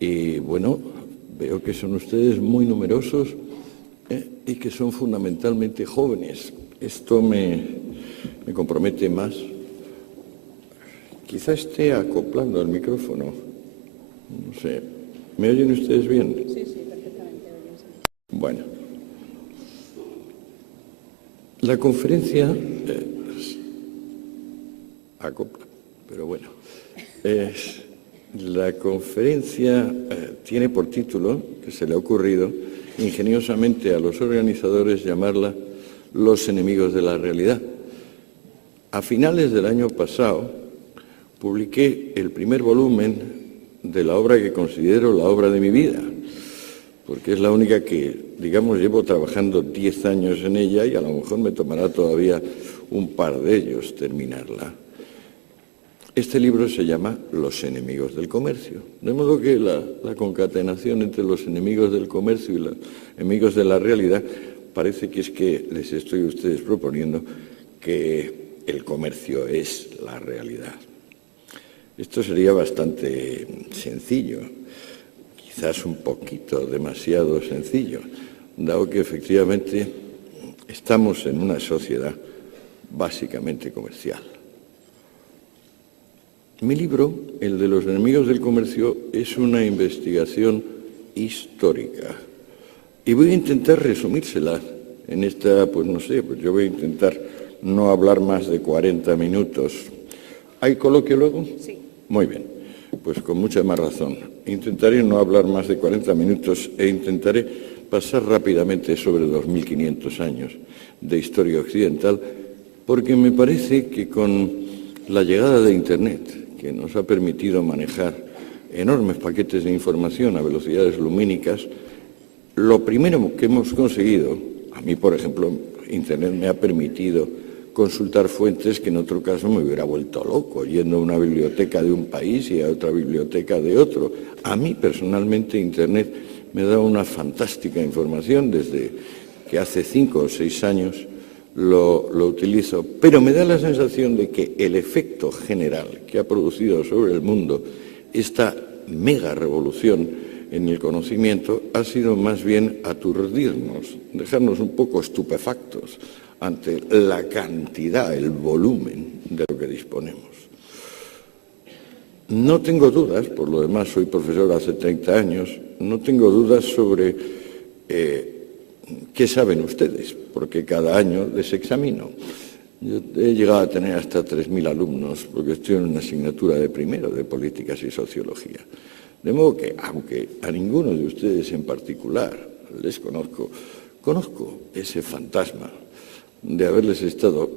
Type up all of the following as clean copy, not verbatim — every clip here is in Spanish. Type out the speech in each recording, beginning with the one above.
Y bueno, veo que son ustedes muy numerosos y que son fundamentalmente jóvenes. Esto me compromete más. Quizá esté acoplando el micrófono. No sé. ¿Me oyen ustedes bien? Sí, perfectamente. Bueno. La conferencia acopla, pero bueno. La conferencia tiene por título, que se le ha ocurrido ingeniosamente a los organizadores, llamarla Los enemigos de la realidad. A finales del año pasado publiqué el primer volumen de la obra que considero la obra de mi vida, porque es la única que, digamos, llevo trabajando 10 años en ella y a lo mejor me tomará todavía un par de ellos terminarla. Este libro se llama Los enemigos del comercio, de modo que la concatenación entre los enemigos del comercio y los enemigos de la realidad parece que es que les estoy a ustedes proponiendo que el comercio es la realidad. Esto sería bastante sencillo, quizás un poquito demasiado sencillo, dado que efectivamente estamos en una sociedad básicamente comercial. Mi libro, el de los enemigos del comercio, es una investigación histórica y voy a intentar resumírsela en esta, pues no sé, pues yo voy a intentar no hablar más de 40 minutos. ¿Hay coloquio luego? Sí. Muy bien, pues con mucha más razón. Intentaré no hablar más de 40 minutos e intentaré pasar rápidamente sobre 2.500 años de historia occidental, porque me parece que con la llegada de Internet, que nos ha permitido manejar enormes paquetes de información a velocidades lumínicas, lo primero que hemos conseguido, a mí, por ejemplo, Internet me ha permitido consultar fuentes que en otro caso me hubiera vuelto loco, yendo a una biblioteca de un país y a otra biblioteca de otro. A mí, personalmente, Internet me da una fantástica información desde que hace 5 o 6 años lo utilizo, pero me da la sensación de que el efecto general que ha producido sobre el mundo esta mega revolución en el conocimiento ha sido más bien aturdirnos, dejarnos un poco estupefactos ante la cantidad, el volumen de lo que disponemos. No tengo dudas, por lo demás soy profesor hace 30 años, no tengo dudas sobre qué saben ustedes, porque cada año les examino. Yo he llegado a tener hasta 3.000 alumnos, porque estoy en una asignatura de primero de políticas y sociología. De modo que, aunque a ninguno de ustedes en particular les conozco ese fantasma de haberles estado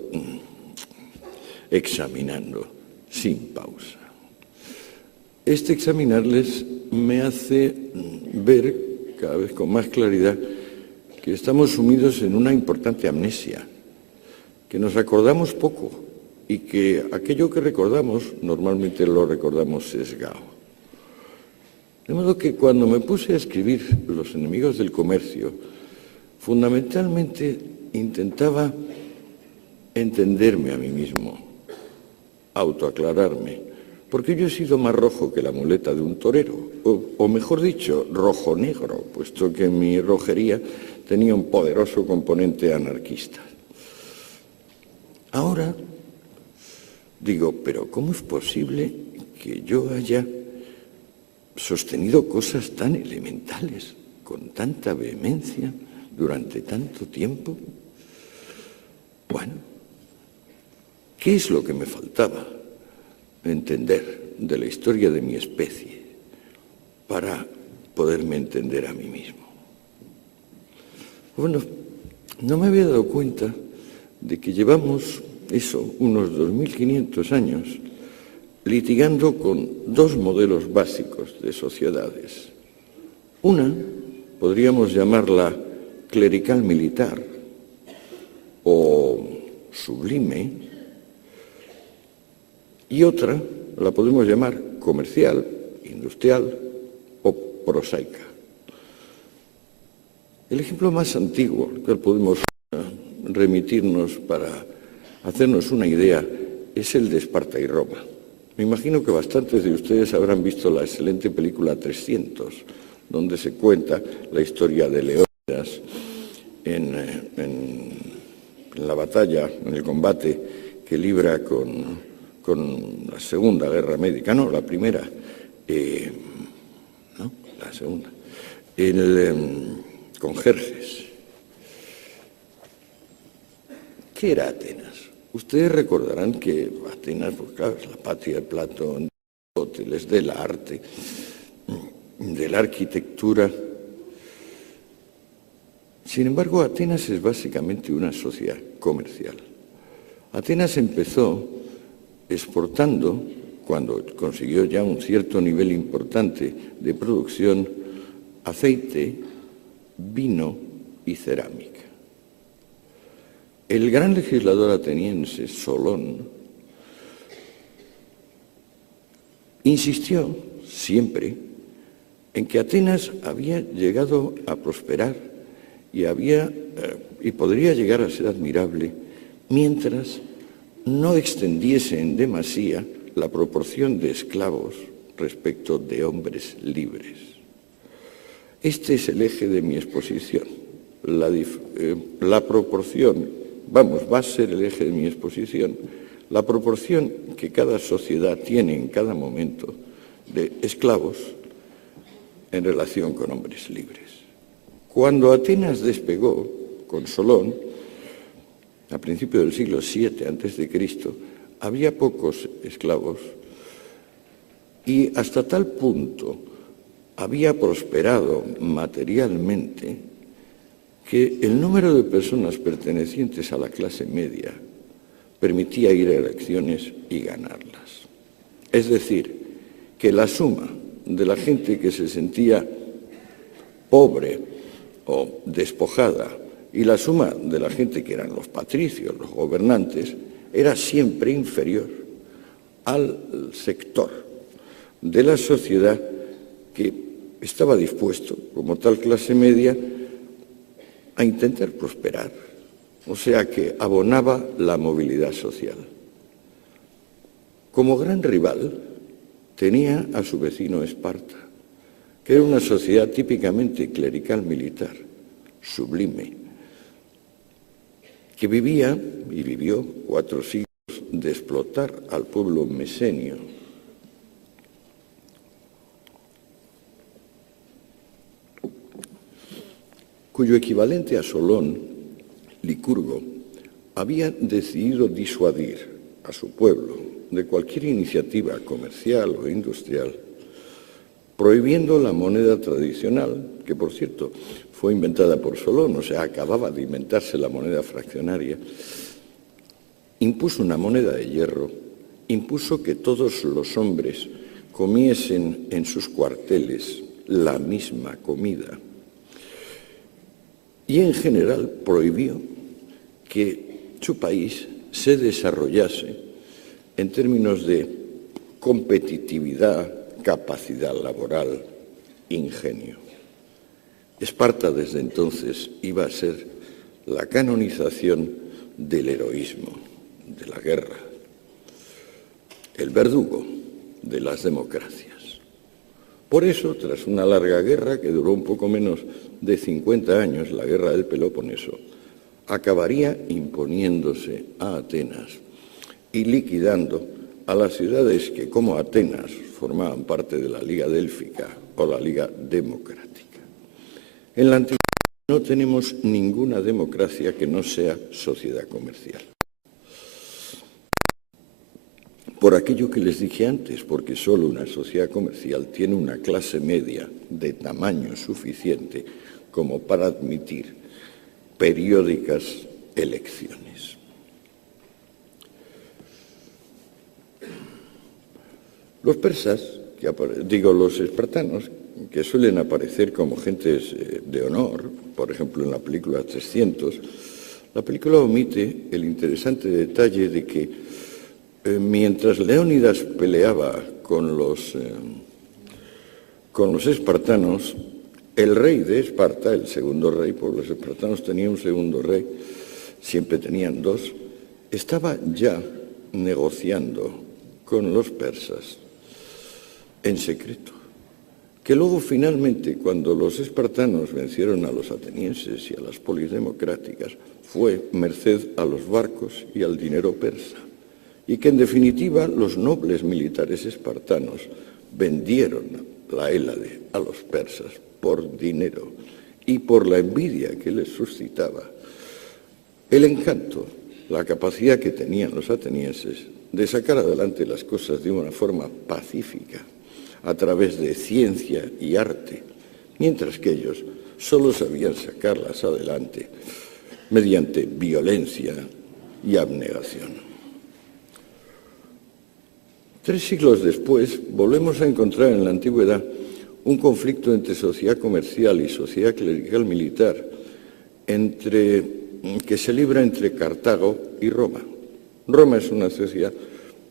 examinando sin pausa. Este examinarles me hace ver cada vez con más claridad que estamos sumidos en una importante amnesia, que nos acordamos poco y que aquello que recordamos normalmente lo recordamos sesgado. De modo que cuando me puse a escribir Los enemigos del comercio, fundamentalmente intentaba entenderme a mí mismo, autoaclararme, porque yo he sido más rojo que la muleta de un torero, o mejor dicho, rojo-negro, puesto que mi rojería tenía un poderoso componente anarquista. Ahora digo, pero ¿cómo es posible que yo haya sostenido cosas tan elementales, con tanta vehemencia, durante tanto tiempo? Bueno, ¿qué es lo que me faltaba entender de la historia de mi especie para poderme entender a mí mismo? Bueno, no me había dado cuenta de que llevamos unos 2.500 años litigando con dos modelos básicos de sociedades. Una podríamos llamarla clerical militar o sublime, y otra la podemos llamar comercial, industrial o prosaica. El ejemplo más antiguo al cual podemos remitirnos para hacernos una idea es el de Esparta y Roma. Me imagino que bastantes de ustedes habrán visto la excelente película 300, donde se cuenta la historia de Leónidas en la batalla, en el combate que libra con la Segunda Guerra Médica, no, la primera, no, la segunda, con Jerjes. ¿Qué era Atenas? Ustedes recordarán que Atenas, pues claro, es la patria de Platón, de Aristóteles, del arte, de la arquitectura. Sin embargo, Atenas es básicamente una sociedad comercial. Atenas empezó exportando, cuando consiguió ya un cierto nivel importante de producción, aceite, vino y cerámica. El gran legislador ateniense, Solón, insistió siempre en que Atenas había llegado a prosperar y podría llegar a ser admirable mientras no extendiese en demasía la proporción de esclavos respecto de hombres libres. Este es el eje de mi exposición. La proporción, va a ser el eje de mi exposición, la proporción que cada sociedad tiene en cada momento de esclavos en relación con hombres libres. Cuando Atenas despegó con Solón, a principios del siglo VII a.C., había pocos esclavos y hasta tal punto había prosperado materialmente que el número de personas pertenecientes a la clase media permitía ir a elecciones y ganarlas. Es decir, que la suma de la gente que se sentía pobre o despojada y la suma de la gente que eran los patricios, los gobernantes, era siempre inferior al sector de la sociedad que estaba dispuesto, como tal clase media, a intentar prosperar, o sea que abonaba la movilidad social. Como gran rival tenía a su vecino Esparta, que era una sociedad típicamente clerical militar, sublime, que vivía y vivió 4 siglos de explotar al pueblo mesenio, cuyo equivalente a Solón, Licurgo, había decidido disuadir a su pueblo de cualquier iniciativa comercial o industrial, prohibiendo la moneda tradicional, que por cierto fue inventada por Solón, o sea, acababa de inventarse la moneda fraccionaria, impuso una moneda de hierro, impuso que todos los hombres comiesen en sus cuarteles la misma comida y en general prohibió que su país se desarrollase en términos de competitividad, capacidad laboral, ingenio. Esparta desde entonces iba a ser la canonización del heroísmo, de la guerra, el verdugo de las democracias. Por eso, tras una larga guerra que duró un poco menos de 50 años, la guerra del Peloponeso, acabaría imponiéndose a Atenas y liquidando a las ciudades que, como Atenas, formaban parte de la Liga Délfica o la Liga Democrática. En la antigüedad no tenemos ninguna democracia que no sea sociedad comercial. Por aquello que les dije antes, porque solo una sociedad comercial tiene una clase media de tamaño suficiente como para admitir periódicas elecciones. Los persas, los espartanos, que suelen aparecer como gentes de honor, por ejemplo en la película 300, la película omite el interesante detalle de que mientras Leónidas peleaba con los espartanos, el rey de Esparta, el segundo rey, porque los espartanos tenían un segundo rey, siempre tenían 2, estaba ya negociando con los persas en secreto, que luego finalmente, cuando los espartanos vencieron a los atenienses y a las polis democráticas, fue merced a los barcos y al dinero persa, y que en definitiva los nobles militares espartanos vendieron la Hélade a los persas por dinero y por la envidia que les suscitaba el encanto, la capacidad que tenían los atenienses de sacar adelante las cosas de una forma pacífica, a través de ciencia y arte, mientras que ellos solo sabían sacarlas adelante mediante violencia y abnegación. 3 siglos después, volvemos a encontrar en la antigüedad un conflicto entre sociedad comercial y sociedad clerical militar, que se libra entre Cartago y Roma. Roma es una sociedad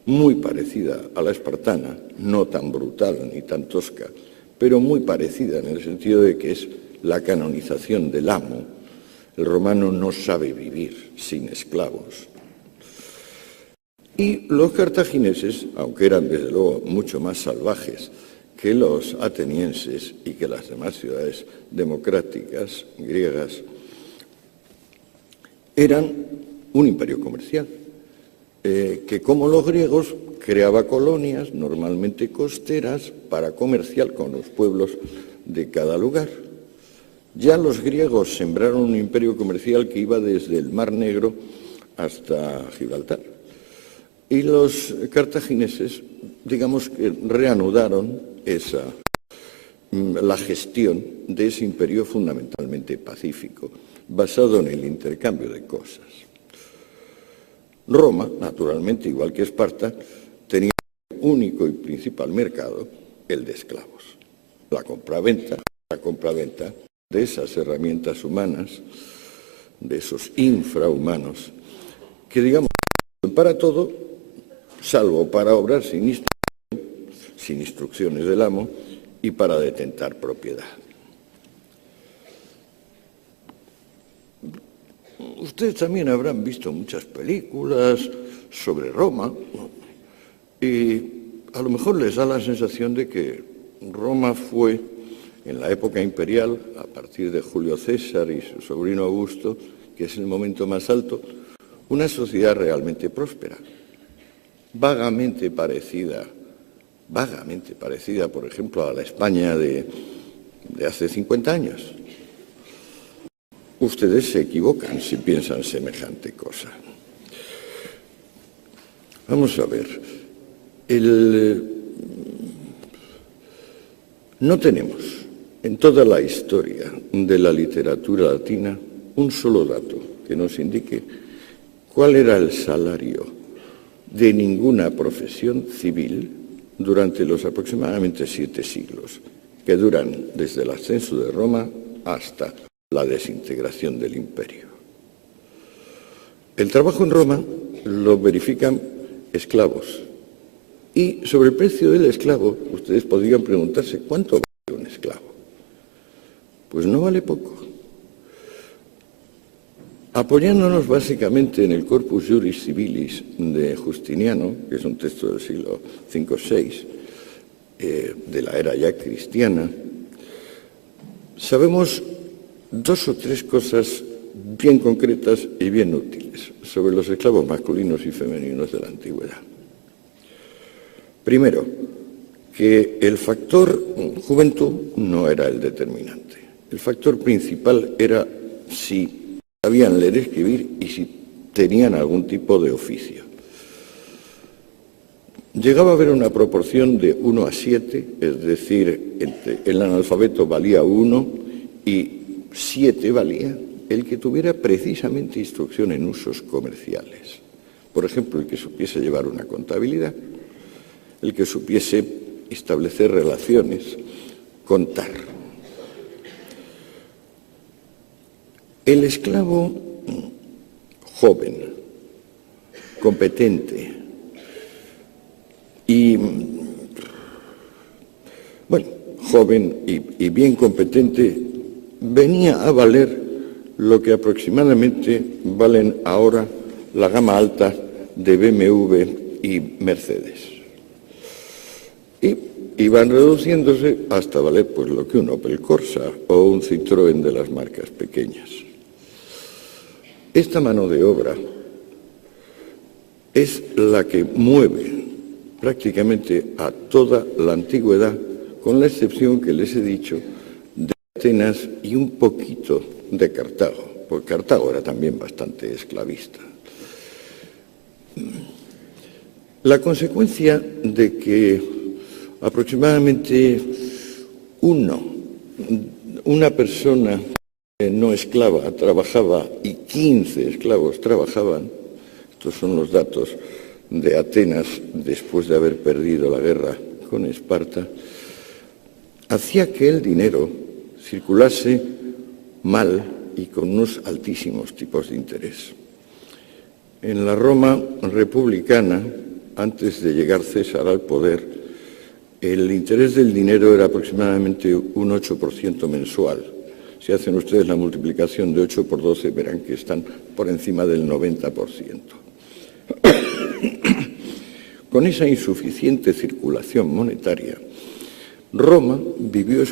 muy parecida a la espartana, no tan brutal ni tan tosca, pero muy parecida en el sentido de que es la canonización del amo. El romano no sabe vivir sin esclavos. Y los cartagineses, aunque eran desde luego mucho más salvajes que los atenienses y que las demás ciudades democráticas griegas, eran un imperio comercial, que como los griegos creaba colonias, normalmente costeras, para comerciar con los pueblos de cada lugar. Ya los griegos sembraron un imperio comercial que iba desde el Mar Negro hasta Gibraltar. Y los cartagineses, digamos que reanudaron la gestión de ese imperio fundamentalmente pacífico, basado en el intercambio de cosas. Roma, naturalmente, igual que Esparta, tenía un único y principal mercado, el de esclavos. La compraventa de esas herramientas humanas, de esos infrahumanos, que digamos para todo, salvo para obrar sin instrucciones del amo y para detentar propiedad. Ustedes también habrán visto muchas películas sobre Roma, ¿no? Y a lo mejor les da la sensación de que Roma fue, en la época imperial, a partir de Julio César y su sobrino Augusto, que es el momento más alto, una sociedad realmente próspera, vagamente parecida, por ejemplo, a la España de hace 50 años. Ustedes se equivocan si piensan semejante cosa. Vamos a ver. No tenemos en toda la historia de la literatura latina un solo dato que nos indique cuál era el salario de ninguna profesión civil durante los aproximadamente 7 siglos, que duran desde el ascenso de Roma hasta la desintegración del imperio. El trabajo en Roma lo verifican esclavos. Y sobre el precio del esclavo, ustedes podrían preguntarse, ¿cuánto vale un esclavo? Pues no vale poco. Apoyándonos básicamente en el Corpus Juris Civilis de Justiniano, que es un texto del siglo V-VI, de la era ya cristiana, sabemos 2 o 3 cosas bien concretas y bien útiles sobre los esclavos masculinos y femeninos de la antigüedad. Primero, que el factor juventud no era el determinante. El factor principal era si sabían leer y escribir y si tenían algún tipo de oficio. Llegaba a haber una proporción de 1 a 7, es decir, el analfabeto valía 1 y 7 valía el que tuviera precisamente instrucción en usos comerciales. Por ejemplo, el que supiese llevar una contabilidad, el que supiese establecer relaciones, contar. El esclavo joven, competente y, joven y bien competente, venía a valer lo que aproximadamente valen ahora la gama alta de BMW y Mercedes. y iban reduciéndose hasta valer pues lo que un Opel Corsa o un Citroën de las marcas pequeñas. Esta mano de obra es la que mueve prácticamente a toda la antigüedad, con la excepción que les he dicho de Atenas y un poquito de Cartago, porque Cartago era también bastante esclavista. La consecuencia de que aproximadamente una persona no esclava trabajaba y 15 esclavos trabajaban, estos son los datos de Atenas después de haber perdido la guerra con Esparta, hacía que el dinero circulase mal y con unos altísimos tipos de interés. En la Roma republicana, antes de llegar César al poder, el interés del dinero era aproximadamente un 8% mensual. Si hacen ustedes la multiplicación de 8 por 12, verán que están por encima del 90%. Con esa insuficiente circulación monetaria, Roma vivió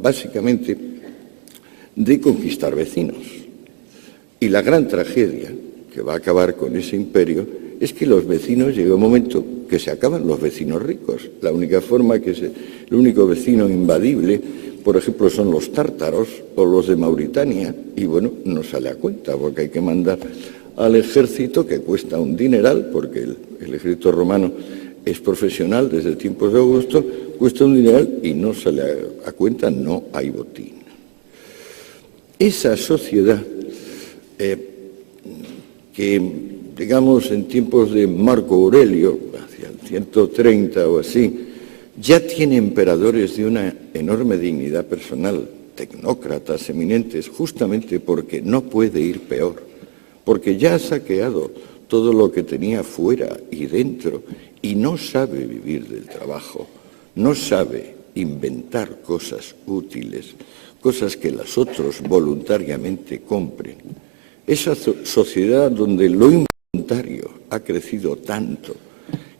básicamente de conquistar vecinos. Y la gran tragedia que va a acabar con ese imperio es que los vecinos, llega un momento que se acaban los vecinos ricos. La única forma el único vecino invadible, por ejemplo, son los tártaros o los de Mauritania, y bueno, no sale a cuenta porque hay que mandar al ejército, que cuesta un dineral, porque el ejército romano es profesional desde tiempos de Augusto, cuesta un dineral y no sale a cuenta, no hay botín. Esa sociedad que, digamos, en tiempos de Marco Aurelio, hacia el 130 o así, ya tiene emperadores de una enorme dignidad personal, tecnócratas eminentes, justamente porque no puede ir peor, porque ya ha saqueado todo lo que tenía fuera y dentro y no sabe vivir del trabajo, no sabe inventar cosas útiles, cosas que los otros voluntariamente compren. Esa sociedad donde lo involuntario ha crecido tanto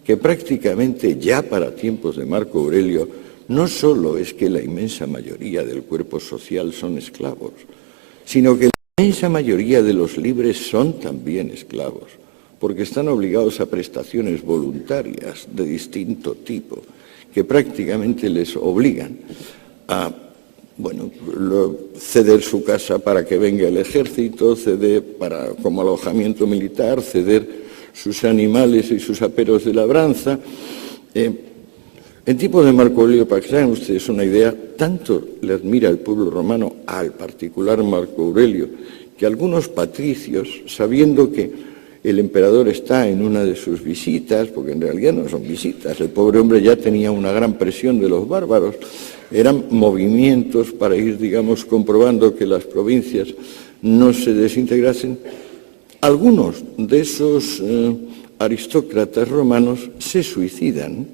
que prácticamente ya para tiempos de Marco Aurelio no solo es que la inmensa mayoría del cuerpo social son esclavos, sino que la inmensa mayoría de los libres son también esclavos, porque están obligados a prestaciones voluntarias de distinto tipo, que prácticamente les obligan a ceder su casa para que venga el ejército, ceder como alojamiento militar, ceder sus animales y sus aperos de labranza. En tiempos de Marco Aurelio, para que se hagan ustedes una idea, tanto le admira el pueblo romano al particular Marco Aurelio, que algunos patricios, sabiendo que el emperador está en una de sus visitas, porque en realidad no son visitas, el pobre hombre ya tenía una gran presión de los bárbaros, eran movimientos para ir, digamos, comprobando que las provincias no se desintegrasen. Algunos de esos aristócratas romanos se suicidan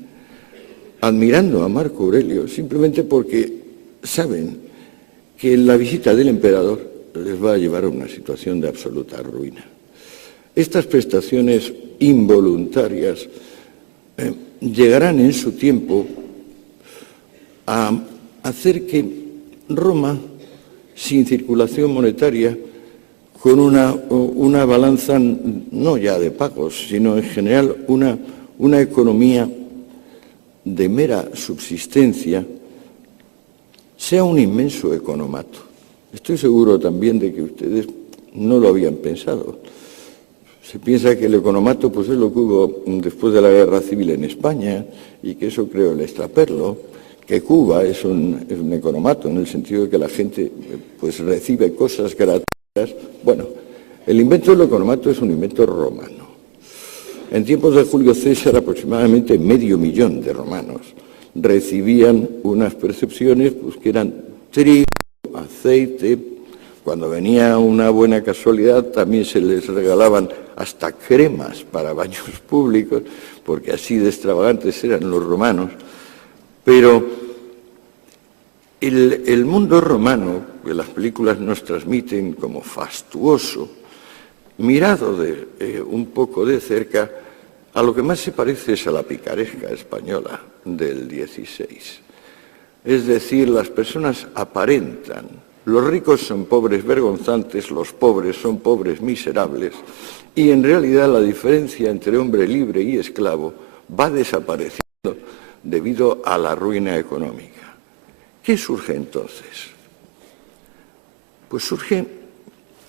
admirando a Marco Aurelio, simplemente porque saben que la visita del emperador les va a llevar a una situación de absoluta ruina. Estas prestaciones involuntarias llegarán en su tiempo a hacer que Roma, sin circulación monetaria, con una balanza no ya de pagos, sino en general una economía de mera subsistencia, sea un inmenso economato. Estoy seguro también de que ustedes no lo habían pensado. Se piensa que el economato pues, es lo que hubo después de la Guerra Civil en España y que eso creó el extraperlo, que Cuba es un economato en el sentido de que la gente pues, recibe cosas gratuitas. Bueno, el invento del economato es un invento romano. En tiempos de Julio César, aproximadamente 500.000 de romanos recibían unas percepciones pues, que eran trigo, aceite. Cuando venía una buena casualidad, también se les regalaban hasta cremas para baños públicos, porque así de extravagantes eran los romanos. Pero el mundo romano, que las películas nos transmiten como fastuoso, mirado un poco de cerca, a lo que más se parece es a la picaresca española del XVI. Es decir, las personas aparentan, los ricos son pobres vergonzantes, los pobres son pobres miserables, y en realidad la diferencia entre hombre libre y esclavo va desapareciendo debido a la ruina económica. ¿Qué surge entonces? Pues surge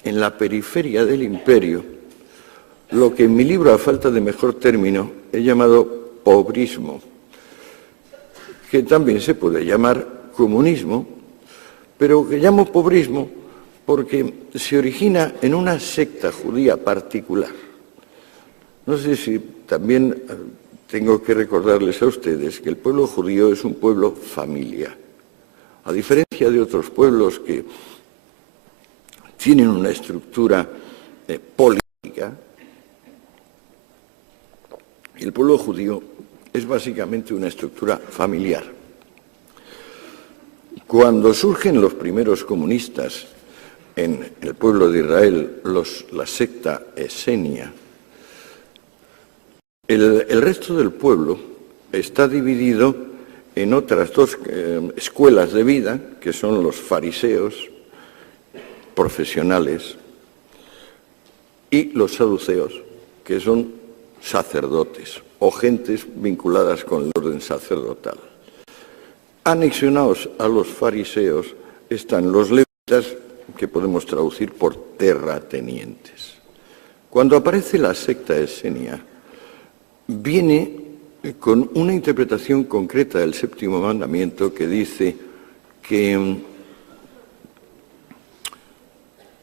en la periferia del imperio lo que en mi libro, a falta de mejor término, he llamado pobrismo, que también se puede llamar comunismo, pero que llamo pobrismo porque se origina en una secta judía particular. No sé si también tengo que recordarles a ustedes que el pueblo judío es un pueblo familia. A diferencia de otros pueblos que tienen una estructura política, el pueblo judío es básicamente una estructura familiar. Cuando surgen los primeros comunistas en el pueblo de Israel, la secta esenia, el resto del pueblo está dividido en otras dos escuelas de vida, que son los fariseos profesionales y los saduceos, que son sacerdotes o gentes vinculadas con el orden sacerdotal. Anexionados a los fariseos están los levitas, que podemos traducir por terratenientes. Cuando aparece la secta esenia, viene con una interpretación concreta del séptimo mandamiento que dice que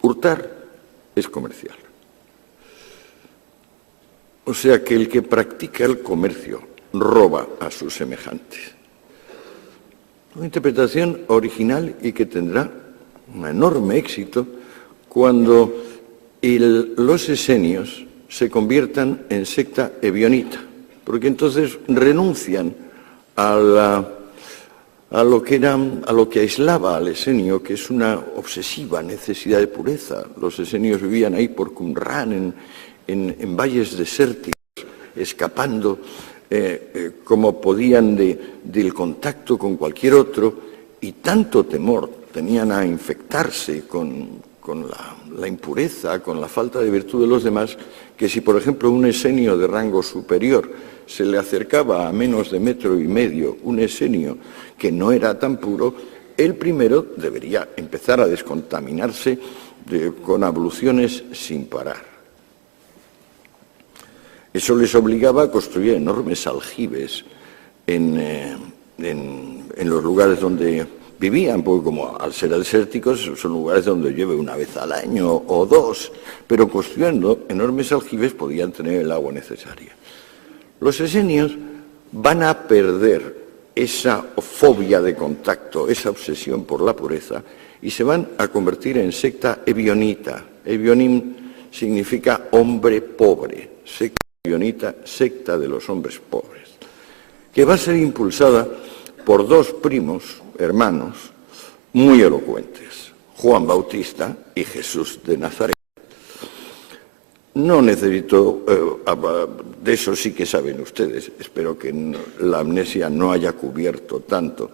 hurtar es comercial. O sea que el que practica el comercio roba a sus semejantes. Una interpretación original y que tendrá un enorme éxito cuando los esenios se conviertan en secta ebionita, porque entonces renuncian a lo que aislaba al esenio, que es una obsesiva necesidad de pureza. Los esenios vivían ahí por Qumran, en valles desérticos, escapando como podían del contacto con cualquier otro, y tanto temor tenían a infectarse con la impureza, con la falta de virtud de los demás, que si, por ejemplo, un esenio de rango superior se le acercaba a menos de 1,5 metros, un esenio que no era tan puro, el primero debería empezar a descontaminarse con abluciones sin parar. Eso les obligaba a construir enormes aljibes en los lugares donde vivían, porque como al ser desérticos son lugares donde llueve una vez al año o dos, pero construyendo enormes aljibes podían tener el agua necesaria. Los esenios van a perder esa fobia de contacto, esa obsesión por la pureza, y se van a convertir en secta ebionita. Ebionim significa hombre pobre, secta ebionita, secta de los hombres pobres, que va a ser impulsada por dos primos hermanos muy elocuentes, Juan Bautista y Jesús de Nazaret. No necesito, de eso sí que saben ustedes, espero que la amnesia no haya cubierto tanto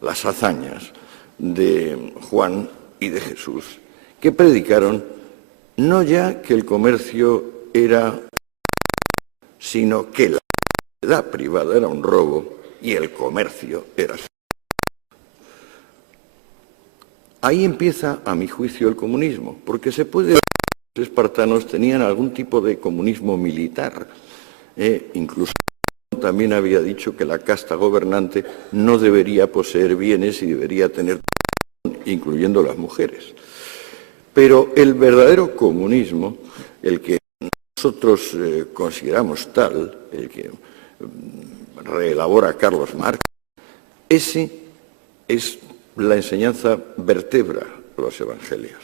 las hazañas de Juan y de Jesús, que predicaron no ya que el comercio era, sino que la propiedad privada era un robo y el comercio era. Ahí empieza, a mi juicio, el comunismo, porque se puede ver que los espartanos tenían algún tipo de comunismo militar. Incluso también había dicho que la casta gobernante no debería poseer bienes y debería tener, incluyendo las mujeres. Pero el verdadero comunismo, el que nosotros consideramos tal, el que reelabora Carlos Marx, ese es la enseñanza vertebra los evangelios.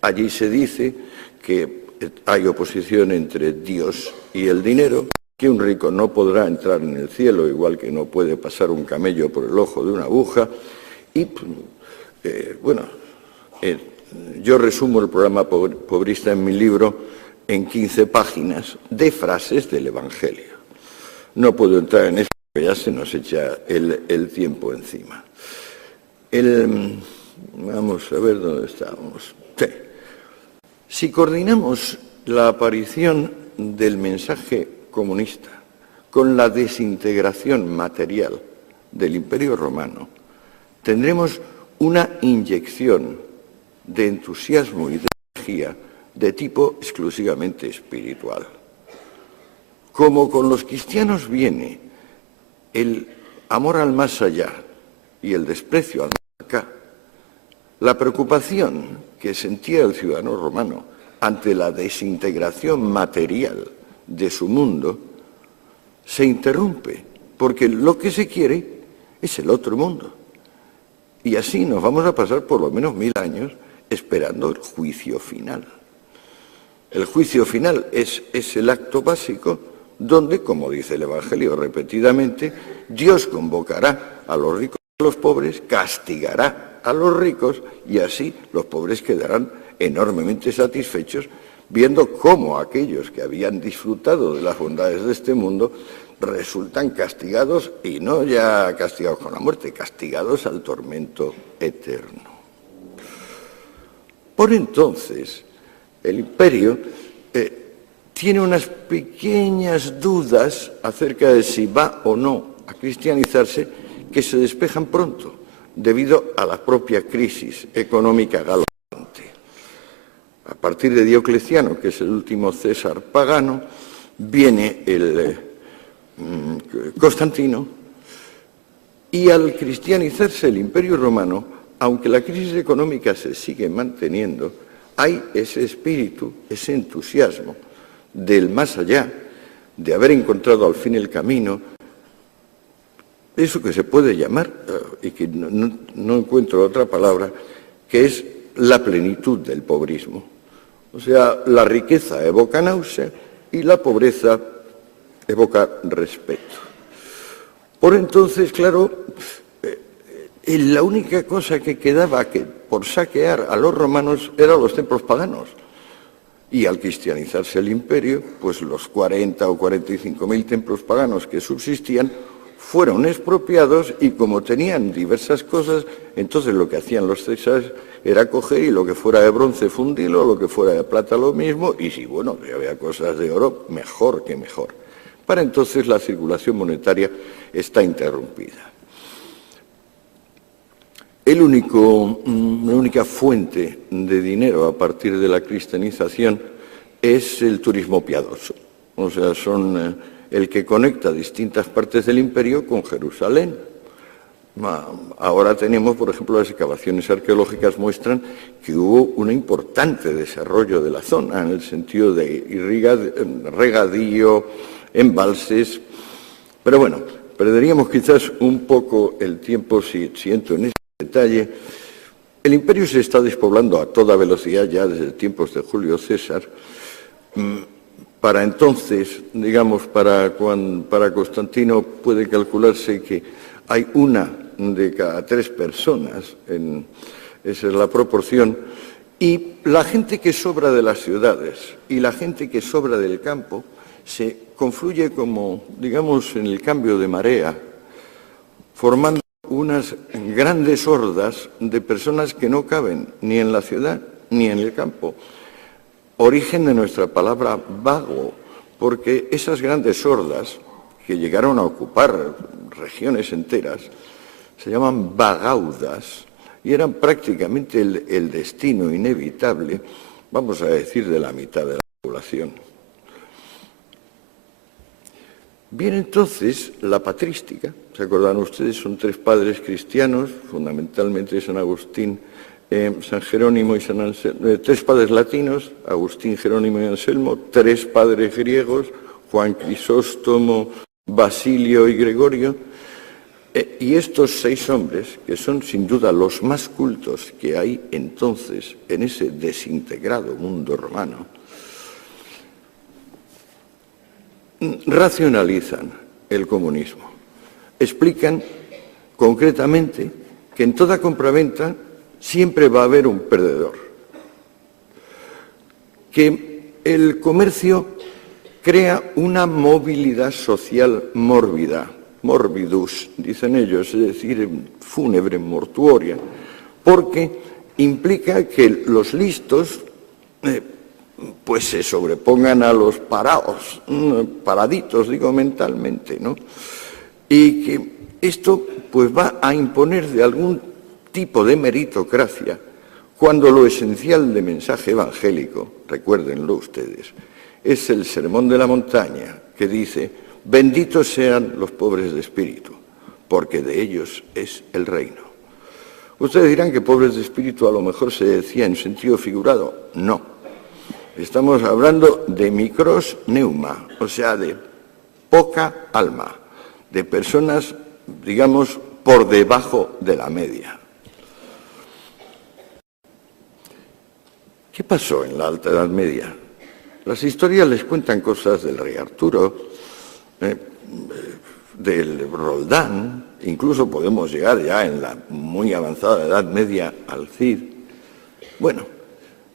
Allí se dice que hay oposición entre Dios y el dinero, que un rico no podrá entrar en el cielo, igual que no puede pasar un camello por el ojo de una aguja. Y, yo resumo el programa pobrista en mi libro en 15 páginas de frases del Evangelio. No puedo entrar en eso porque ya se nos echa el tiempo encima. Vamos a ver dónde estábamos. Sí. Si coordinamos la aparición del mensaje comunista con la desintegración material del Imperio Romano, tendremos una inyección de entusiasmo y de energía de tipo exclusivamente espiritual. Como con los cristianos viene el amor al más allá y el desprecio al más acá, la preocupación que sentía el ciudadano romano ante la desintegración material de su mundo se interrumpe, porque lo que se quiere es el otro mundo. Y así nos vamos a pasar por lo menos 1000 años esperando el juicio final. El juicio final es el acto básico donde, como dice el Evangelio repetidamente, Dios convocará a los ricos y a los pobres, castigará a los ricos y así los pobres quedarán enormemente satisfechos viendo cómo aquellos que habían disfrutado de las bondades de este mundo resultan castigados, y no ya castigados con la muerte, castigados al tormento eterno. Por entonces, el imperio tiene unas pequeñas dudas acerca de si va o no a cristianizarse, que se despejan pronto, debido a la propia crisis económica galopante. A partir de Diocleciano, que es el último César pagano, viene el Constantino, y al cristianizarse el Imperio Romano, aunque la crisis económica se sigue manteniendo, hay ese espíritu, ese entusiasmo del más allá, de haber encontrado al fin el camino, eso que se puede llamar, y que no encuentro otra palabra, que es la plenitud del pobrismo. O sea, la riqueza evoca náusea y la pobreza evoca respeto. Por entonces, claro, la única cosa que quedaba por saquear a los romanos eran los templos paganos. Y al cristianizarse el imperio, pues los 40 o 45.000 templos paganos que subsistían fueron expropiados, y como tenían diversas cosas, entonces lo que hacían los césares era coger y lo que fuera de bronce fundirlo, lo que fuera de plata lo mismo, y si bueno, si había cosas de oro, mejor que mejor. Para entonces la circulación monetaria está interrumpida. La única fuente de dinero a partir de la cristianización es el turismo piadoso. O sea, son el que conecta distintas partes del imperio con Jerusalén. Ahora tenemos, por ejemplo, las excavaciones arqueológicas muestran que hubo un importante desarrollo de la zona en el sentido de regadío, embalses. Pero bueno, perderíamos quizás un poco el tiempo si entro en ese detalle. El imperio se está despoblando a toda velocidad ya desde tiempos de Julio César. Para entonces, digamos, para Constantino puede calcularse que hay 1 de cada 3 personas, esa es la proporción, y la gente que sobra de las ciudades y la gente que sobra del campo se confluye como, digamos, en el cambio de marea, formando unas grandes hordas de personas que no caben ni en la ciudad ni en el campo. Origen de nuestra palabra vago, porque esas grandes hordas que llegaron a ocupar regiones enteras se llaman vagaudas y eran prácticamente el destino inevitable, vamos a decir, de la mitad de la población. Bien, entonces, la patrística, ¿se acordan ustedes? Son 3 padres cristianos, fundamentalmente San Agustín, San Jerónimo y San Anselmo, 3 padres latinos, Agustín, Jerónimo y Anselmo, 3 padres griegos, Juan Crisóstomo, Basilio y Gregorio, y estos 6 hombres, que son sin duda los más cultos que hay entonces en ese desintegrado mundo romano, racionalizan el comunismo, explican concretamente que en toda compraventa siempre va a haber un perdedor, que el comercio crea una movilidad social mórbida, morbidus, dicen ellos, es decir, fúnebre, mortuoria, porque implica que los listos pues se sobrepongan a los parados, paraditos, digo mentalmente, ¿no? Y que esto pues va a imponer de algún tipo de meritocracia cuando lo esencial del mensaje evangélico, recuérdenlo ustedes, es el sermón de la montaña que dice: benditos sean los pobres de espíritu, porque de ellos es el reino. Ustedes dirán que pobres de espíritu a lo mejor se decía en sentido figurado. No. Estamos hablando de micros neuma, o sea, de poca alma, de personas, digamos, por debajo de la media. ¿Qué pasó en la Alta Edad Media? Las historias les cuentan cosas del rey Arturo, del Roldán, incluso podemos llegar ya en la muy avanzada Edad Media al Cid. Bueno,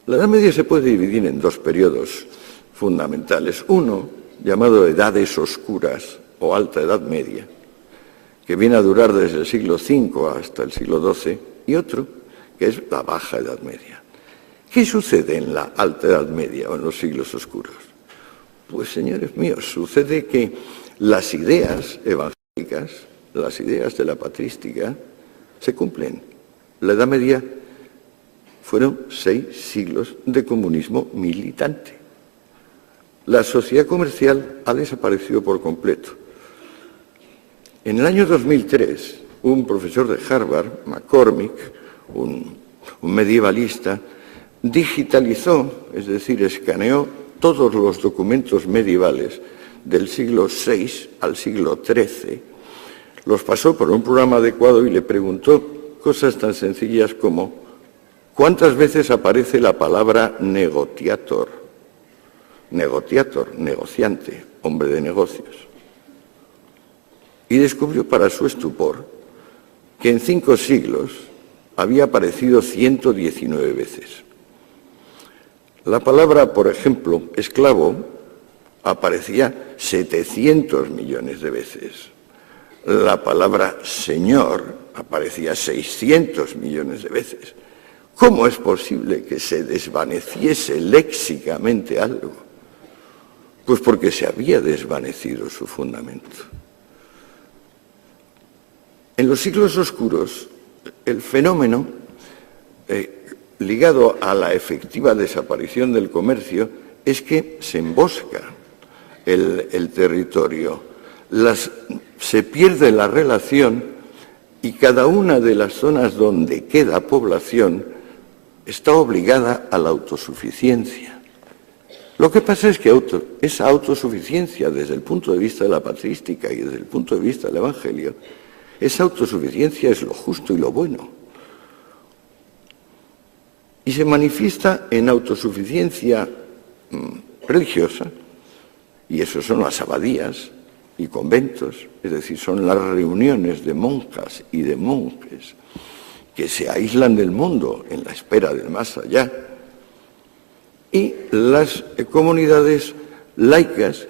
la Edad Media se puede dividir en dos periodos fundamentales. Uno, llamado Edades Oscuras o Alta Edad Media, que viene a durar desde el siglo V hasta el siglo XII, y otro, que es la Baja Edad Media. ¿Qué sucede en la Alta Edad Media o en los siglos oscuros? Pues, señores míos, sucede que las ideas evangélicas, las ideas de la patrística, se cumplen. La Edad Media fueron 6 siglos de comunismo militante. La sociedad comercial ha desaparecido por completo. En el año 2003, un profesor de Harvard, McCormick, un medievalista, digitalizó, es decir, escaneó todos los documentos medievales del siglo VI al siglo XIII, los pasó por un programa adecuado y le preguntó cosas tan sencillas como: ¿cuántas veces aparece la palabra negotiator? Negotiator, negociante, hombre de negocios. Y descubrió para su estupor que en 5 siglos había aparecido 119 veces. La palabra, por ejemplo, esclavo, aparecía 700 millones de veces. La palabra señor aparecía 600 millones de veces. ¿Cómo es posible que se desvaneciese léxicamente algo? Pues porque se había desvanecido su fundamento. En los siglos oscuros, el fenómeno ligado a la efectiva desaparición del comercio es que se embosca el territorio, se pierde la relación y cada una de las zonas donde queda población está obligada a la autosuficiencia. Lo que pasa es que esa autosuficiencia, desde el punto de vista de la patrística y desde el punto de vista del Evangelio, esa autosuficiencia es lo justo y lo bueno. Y se manifiesta en autosuficiencia religiosa, y eso son las abadías y conventos, es decir, son las reuniones de monjas y de monjes que se aíslan del mundo en la espera del más allá, y las comunidades laicas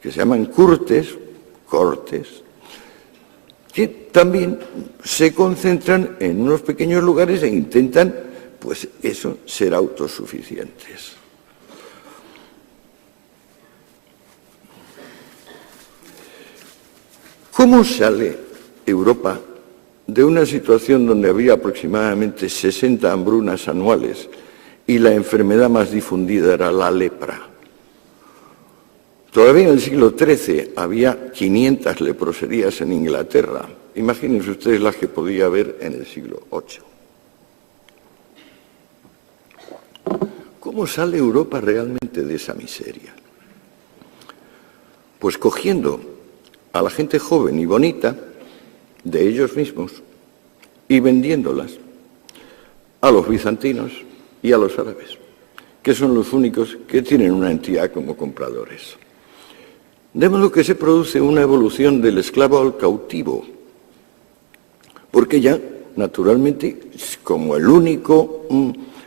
que se llaman cortes, que también se concentran en unos pequeños lugares e intentan, pues eso, ser autosuficientes. ¿Cómo sale Europa de una situación donde había aproximadamente 60 hambrunas anuales y la enfermedad más difundida era la lepra? Todavía en el siglo XIII había 500 leproserías en Inglaterra. Imagínense ustedes las que podía haber en el siglo VIII. ¿Cómo sale Europa realmente de esa miseria? Pues cogiendo a la gente joven y bonita de ellos mismos y vendiéndolas a los bizantinos y a los árabes, que son los únicos que tienen una entidad como compradores. De modo que se produce una evolución del esclavo al cautivo, porque ya, naturalmente, como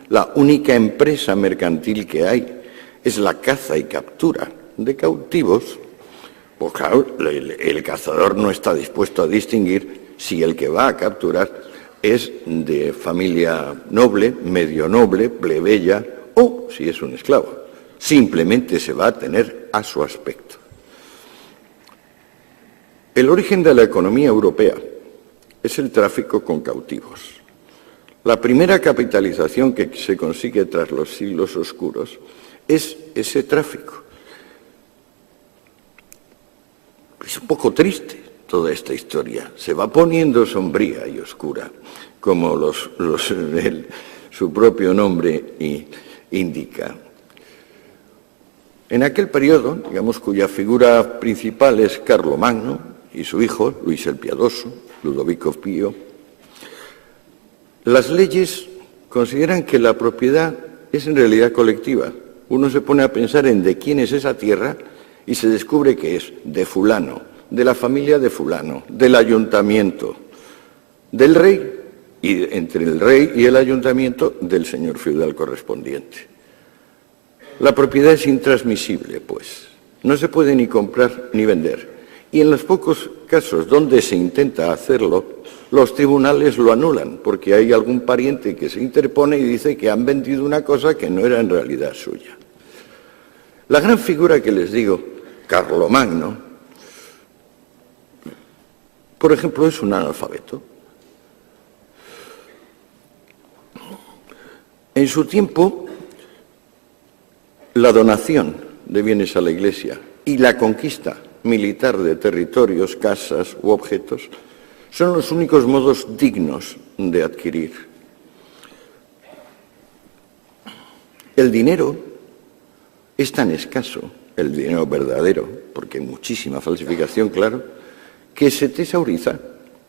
la única empresa mercantil que hay es la caza y captura de cautivos, pues claro, el cazador no está dispuesto a distinguir si el que va a capturar es de familia noble, medio noble, plebeya o si es un esclavo. Simplemente se va a tener a su aspecto. El origen de la economía europea es el tráfico con cautivos. La primera capitalización que se consigue tras los siglos oscuros es ese tráfico. Es un poco triste toda esta historia. Se va poniendo sombría y oscura, como su propio nombre indica. En aquel periodo, digamos, cuya figura principal es Carlomagno y su hijo, Luis el Piadoso, Ludovico Pío, las leyes consideran que la propiedad es en realidad colectiva. Uno se pone a pensar en de quién es esa tierra y se descubre que es de fulano, de la familia de fulano, del ayuntamiento, del rey, y entre el rey y el ayuntamiento del señor feudal correspondiente. La propiedad es intransmisible, pues. No se puede ni comprar ni vender. Y en los pocos casos donde se intenta hacerlo, los tribunales lo anulan, porque hay algún pariente que se interpone y dice que han vendido una cosa que no era en realidad suya. La gran figura que les digo, Carlomagno, por ejemplo, es un analfabeto. En su tiempo, la donación de bienes a la Iglesia y la conquista militar de territorios, casas u objetos son los únicos modos dignos de adquirir. El dinero es tan escaso, el dinero verdadero, porque hay muchísima falsificación, claro, que se tesauriza,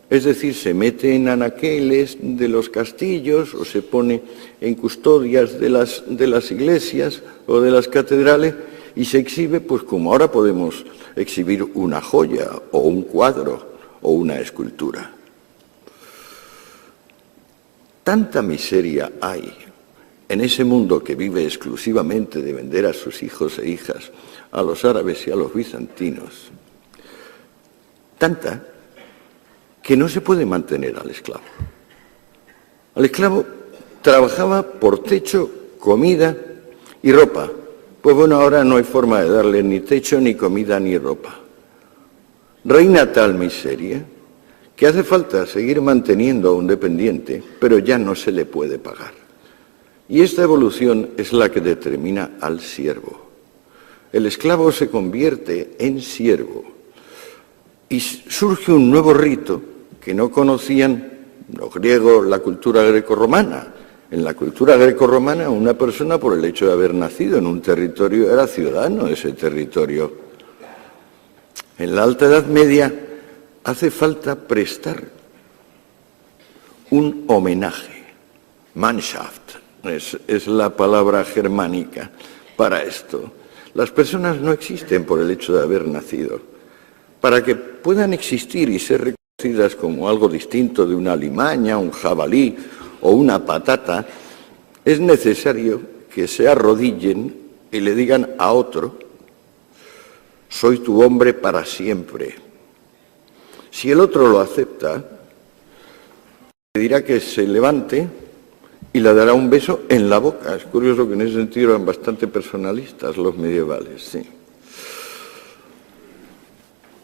es decir, se mete en anaqueles de los castillos o se pone en custodias de las iglesias o de las catedrales y se exhibe, pues como ahora podemos exhibir una joya o un cuadro o una escultura. Tanta miseria hay en ese mundo que vive exclusivamente de vender a sus hijos e hijas a los árabes y a los bizantinos, tanta que no se puede mantener al esclavo. Al esclavo trabajaba por techo, comida y ropa. Pues bueno, ahora no hay forma de darle ni techo, ni comida, ni ropa. Reina tal miseria que hace falta seguir manteniendo a un dependiente, pero ya no se le puede pagar. Y esta evolución es la que determina al siervo. El esclavo se convierte en siervo y surge un nuevo rito que no conocían los griegos, la cultura grecorromana. En la cultura grecorromana, una persona, por el hecho de haber nacido en un territorio, era ciudadano de ese territorio. En la Alta Edad Media hace falta prestar un homenaje. Mannschaft es la palabra germánica para esto. Las personas no existen por el hecho de haber nacido. Para que puedan existir y ser reconocidas como algo distinto de una alimaña, un jabalí o una patata, es necesario que se arrodillen y le digan a otro: soy tu hombre para siempre. Si el otro lo acepta, le dirá que se levante y le dará un beso en la boca. Es curioso que en ese sentido eran bastante personalistas los medievales, sí.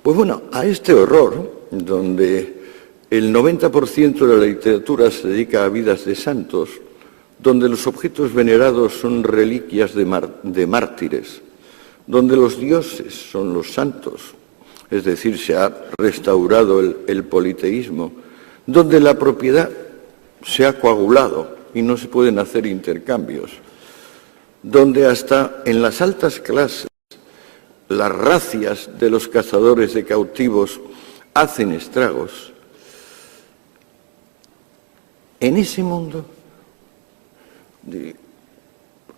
Pues bueno, a este horror, donde el 90% de la literatura se dedica a vidas de santos, donde los objetos venerados son reliquias de mártires, donde los dioses son los santos, es decir, se ha restaurado el politeísmo, donde la propiedad se ha coagulado y no se pueden hacer intercambios, donde hasta en las altas clases las racias de los cazadores de cautivos hacen estragos. En ese mundo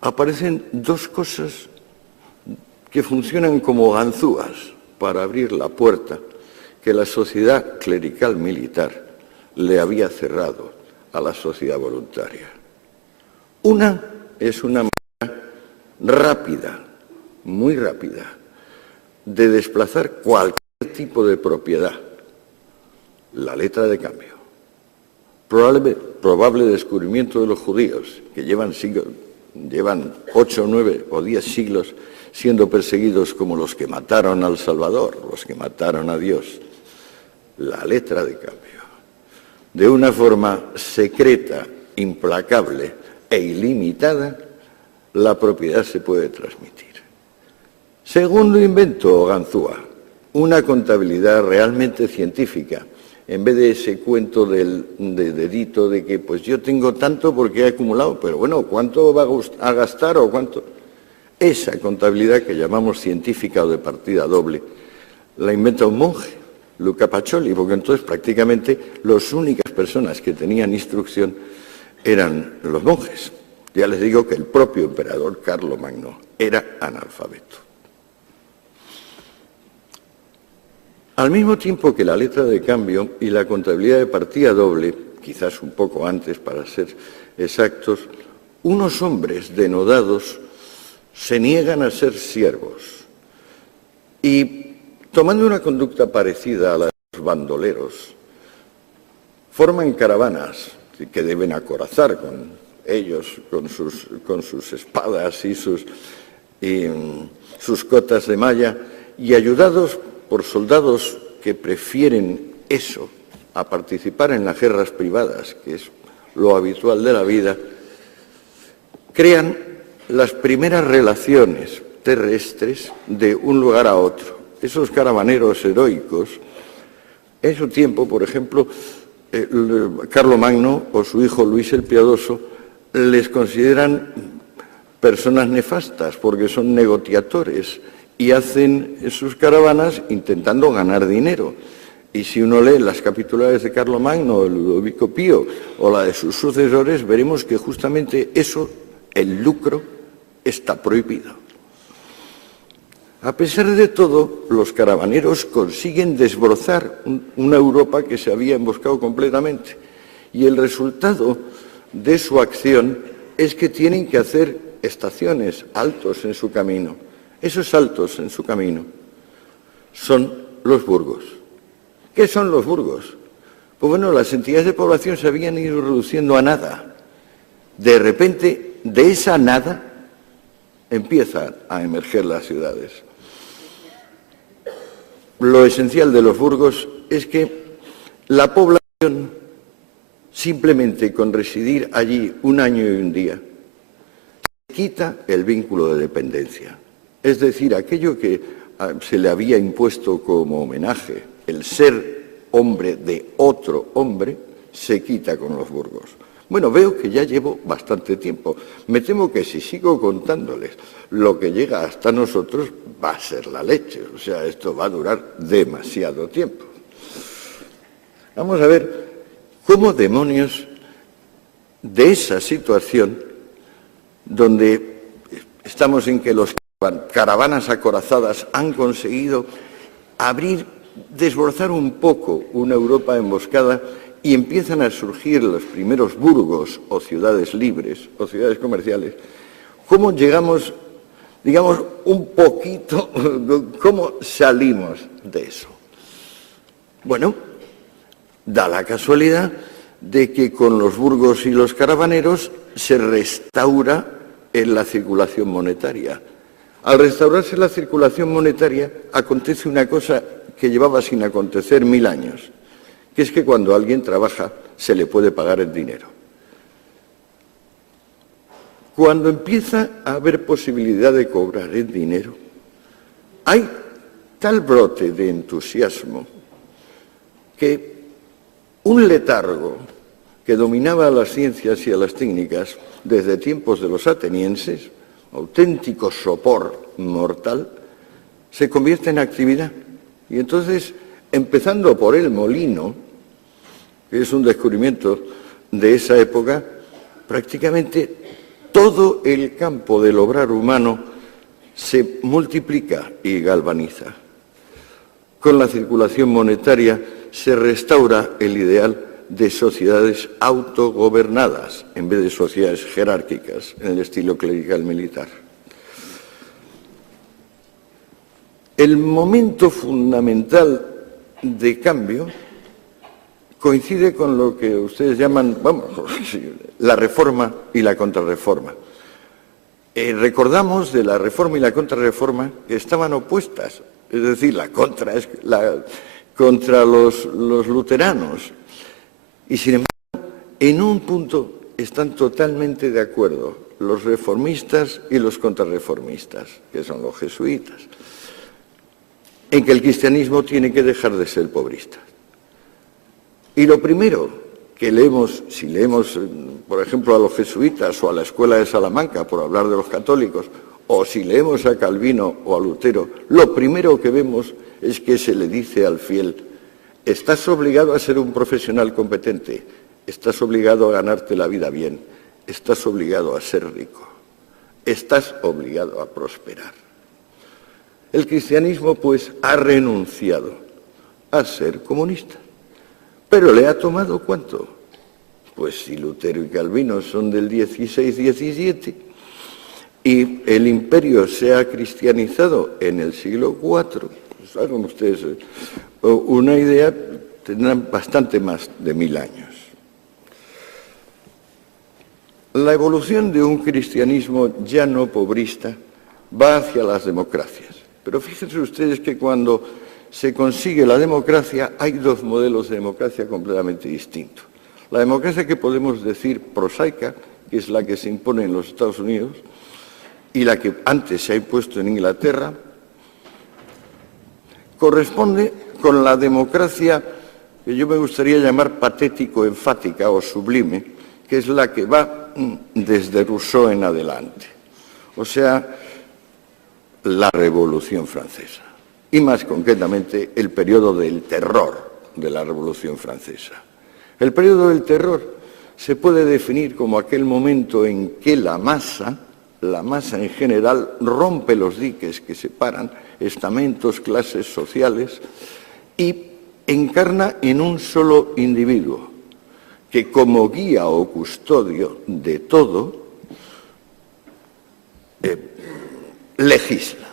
aparecen dos cosas que funcionan como ganzúas para abrir la puerta que la sociedad clerical militar le había cerrado a la sociedad voluntaria. Una es una manera rápida, muy rápida, de desplazar cualquier tipo de propiedad, la letra de cambio. Probable descubrimiento de los judíos, que llevan 8, 9 o 10 siglos siendo perseguidos como los que mataron al Salvador, los que mataron a Dios. La letra de cambio. De una forma secreta, implacable e ilimitada, la propiedad se puede transmitir. Segundo invento, Ganzúa, una contabilidad realmente científica, en vez de ese cuento de dedito de que pues yo tengo tanto porque he acumulado, pero bueno, ¿cuánto va a gastar o cuánto? Esa contabilidad que llamamos científica o de partida doble, la inventa un monje, Luca Pacioli, porque entonces prácticamente las únicas personas que tenían instrucción eran los monjes. Ya les digo que el propio emperador Carlomagno era analfabeto. Al mismo tiempo que la letra de cambio y la contabilidad de partida doble, quizás un poco antes para ser exactos, unos hombres denodados se niegan a ser siervos y, tomando una conducta parecida a la de los bandoleros, forman caravanas que deben acorazar con ellos, con sus espadas y sus cotas de malla, y ayudados por soldados que prefieren eso a participar en las guerras privadas, que es lo habitual de la vida, crean las primeras relaciones terrestres de un lugar a otro. Esos caravaneros heroicos, en su tiempo, por ejemplo, Carlomagno o su hijo Luis el Piadoso les consideran personas nefastas porque son negociadores y hacen sus caravanas intentando ganar dinero. Y si uno lee las capitulares de Carlomagno, de Ludovico Pío o la de sus sucesores, veremos que justamente eso, el lucro, está prohibido. A pesar de todo, los caravaneros consiguen desbrozar una Europa que se había emboscado completamente. Y el resultado de su acción es que tienen que hacer estaciones, altos en su camino. Esos altos en su camino son los burgos. ¿Qué son los burgos? Pues bueno, las entidades de población se habían ido reduciendo a nada. De repente, de esa nada, empiezan a emerger las ciudades. Lo esencial de los burgos es que la población, simplemente con residir allí un año y un día, quita el vínculo de dependencia. Es decir, aquello que se le había impuesto como homenaje, el ser hombre de otro hombre, se quita con los burgos. Bueno, veo que ya llevo bastante tiempo. Me temo que si sigo contándoles lo que llega hasta nosotros, va a ser la leche. O sea, esto va a durar demasiado tiempo. Vamos a ver cómo demonios de esa situación, donde estamos en que los caravanas acorazadas han conseguido desbrozar un poco una Europa emboscada, y empiezan a surgir los primeros burgos o ciudades libres o ciudades comerciales, ¿cómo llegamos, digamos, un poquito, cómo salimos de eso? Bueno, da la casualidad de que con los burgos y los caravaneros se restaura la circulación monetaria. Al restaurarse la circulación monetaria, acontece una cosa que llevaba sin acontecer 1000 años, que es que cuando alguien trabaja se le puede pagar en dinero. Cuando empieza a haber posibilidad de cobrar en dinero, hay tal brote de entusiasmo que un letargo que dominaba a las ciencias y a las técnicas desde tiempos de los atenienses, auténtico sopor mortal, se convierte en actividad. Y entonces, empezando por el molino, que es un descubrimiento de esa época, prácticamente todo el campo del obrar humano se multiplica y galvaniza. Con la circulación monetaria se restaura el ideal de sociedades autogobernadas en vez de sociedades jerárquicas en el estilo clerical militar. El momento fundamental de cambio coincide con lo que ustedes llaman, vamos, la reforma y la contrarreforma. Recordamos de la reforma y la contrarreforma que estaban opuestas, es decir, la contra los luteranos. Y sin embargo, en un punto están totalmente de acuerdo los reformistas y los contrarreformistas, que son los jesuitas, en que el cristianismo tiene que dejar de ser pobrista. Y lo primero que leemos, si leemos, por ejemplo, a los jesuitas o a la Escuela de Salamanca, por hablar de los católicos, o si leemos a Calvino o a Lutero, lo primero que vemos es que se le dice al fiel: estás obligado a ser un profesional competente, estás obligado a ganarte la vida bien, estás obligado a ser rico, estás obligado a prosperar. El cristianismo, pues, ha renunciado a ser comunista. Pero le ha tomado ¿cuánto? Pues si Lutero y Calvino son del 16-17 y el imperio se ha cristianizado en el siglo IV, pues hagan ustedes una idea, tendrán bastante más de 1000 años. La evolución de un cristianismo ya no pobrista va hacia las democracias. Pero fíjense ustedes que cuando se consigue la democracia, hay dos modelos de democracia completamente distintos. La democracia que podemos decir prosaica, que es la que se impone en los Estados Unidos, y la que antes se ha impuesto en Inglaterra, corresponde con la democracia que yo me gustaría llamar patético-enfática o sublime, que es la que va desde Rousseau en adelante. O sea, la Revolución Francesa. Y más concretamente el periodo del terror de la Revolución Francesa. El periodo del terror se puede definir como aquel momento en que la masa en general rompe los diques que separan estamentos, clases sociales y encarna en un solo individuo que como guía o custodio de todo legisla.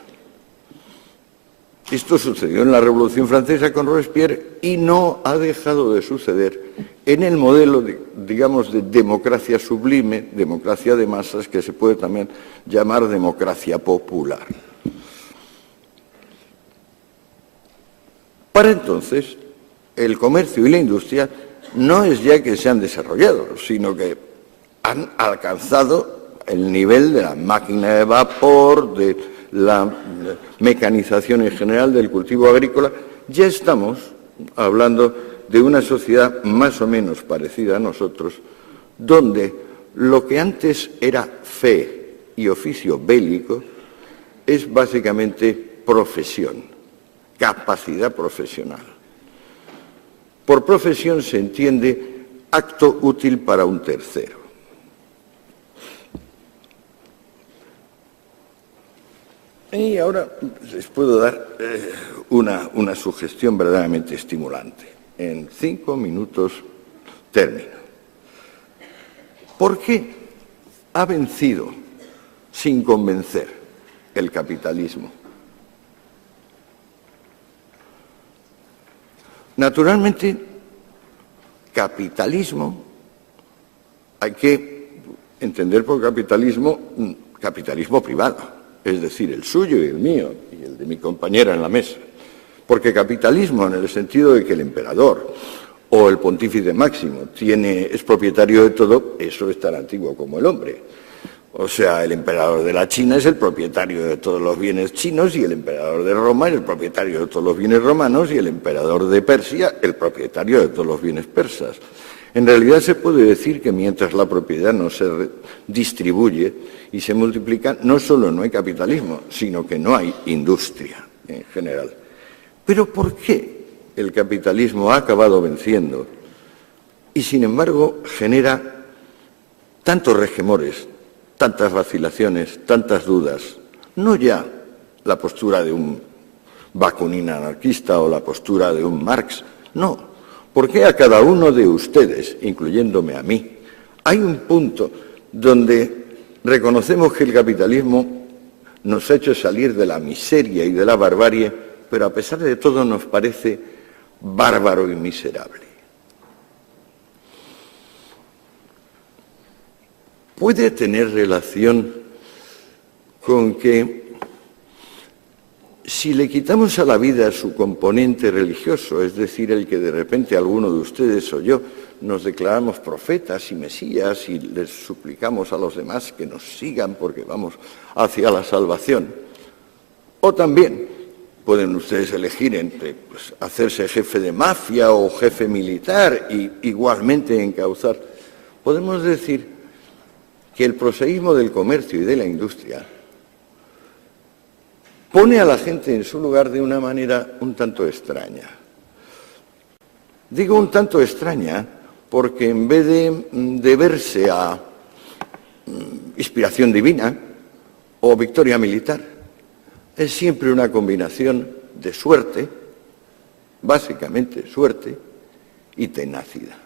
Esto sucedió en la Revolución Francesa con Robespierre y no ha dejado de suceder en el modelo, digamos, de democracia sublime, democracia de masas, que se puede también llamar democracia popular. Para entonces, el comercio y la industria no es ya que se han desarrollado, sino que han alcanzado el nivel de la máquina de vapor, de la mecanización en general del cultivo agrícola. Ya estamos hablando de una sociedad más o menos parecida a nosotros, donde lo que antes era fe y oficio bélico es básicamente profesión, capacidad profesional. Por profesión se entiende acto útil para un tercero. Y ahora les puedo dar una sugestión verdaderamente estimulante. En 5 minutos termino. ¿Por qué ha vencido sin convencer el capitalismo? Naturalmente, capitalismo hay que entender por capitalismo privado. Es decir, el suyo y el mío, y el de mi compañera en la mesa. Porque capitalismo, en el sentido de que el emperador o el pontífice máximo es propietario de todo, eso es tan antiguo como el hombre. O sea, el emperador de la China es el propietario de todos los bienes chinos, y el emperador de Roma es el propietario de todos los bienes romanos, y el emperador de Persia el propietario de todos los bienes persas. En realidad se puede decir que mientras la propiedad no se distribuye y se multiplica, no solo no hay capitalismo, sino que no hay industria en general. Pero ¿por qué el capitalismo ha acabado venciendo y sin embargo genera tantos resquemores, tantas vacilaciones, tantas dudas? No ya la postura de un Bakunin anarquista o la postura de un Marx, no. Porque a cada uno de ustedes, incluyéndome a mí, hay un punto donde reconocemos que el capitalismo nos ha hecho salir de la miseria y de la barbarie, pero a pesar de todo nos parece bárbaro y miserable. Puede tener relación con que si le quitamos a la vida su componente religioso, es decir, el que de repente alguno de ustedes o yo nos declaramos profetas y mesías y les suplicamos a los demás que nos sigan porque vamos hacia la salvación, o también pueden ustedes elegir entre hacerse jefe de mafia o jefe militar y igualmente encauzar, podemos decir que el proseísmo del comercio y de la industria pone a la gente en su lugar de una manera un tanto extraña. Digo un tanto extraña porque en vez de deberse a inspiración divina o victoria militar, es siempre una combinación de suerte, básicamente suerte, y tenacidad.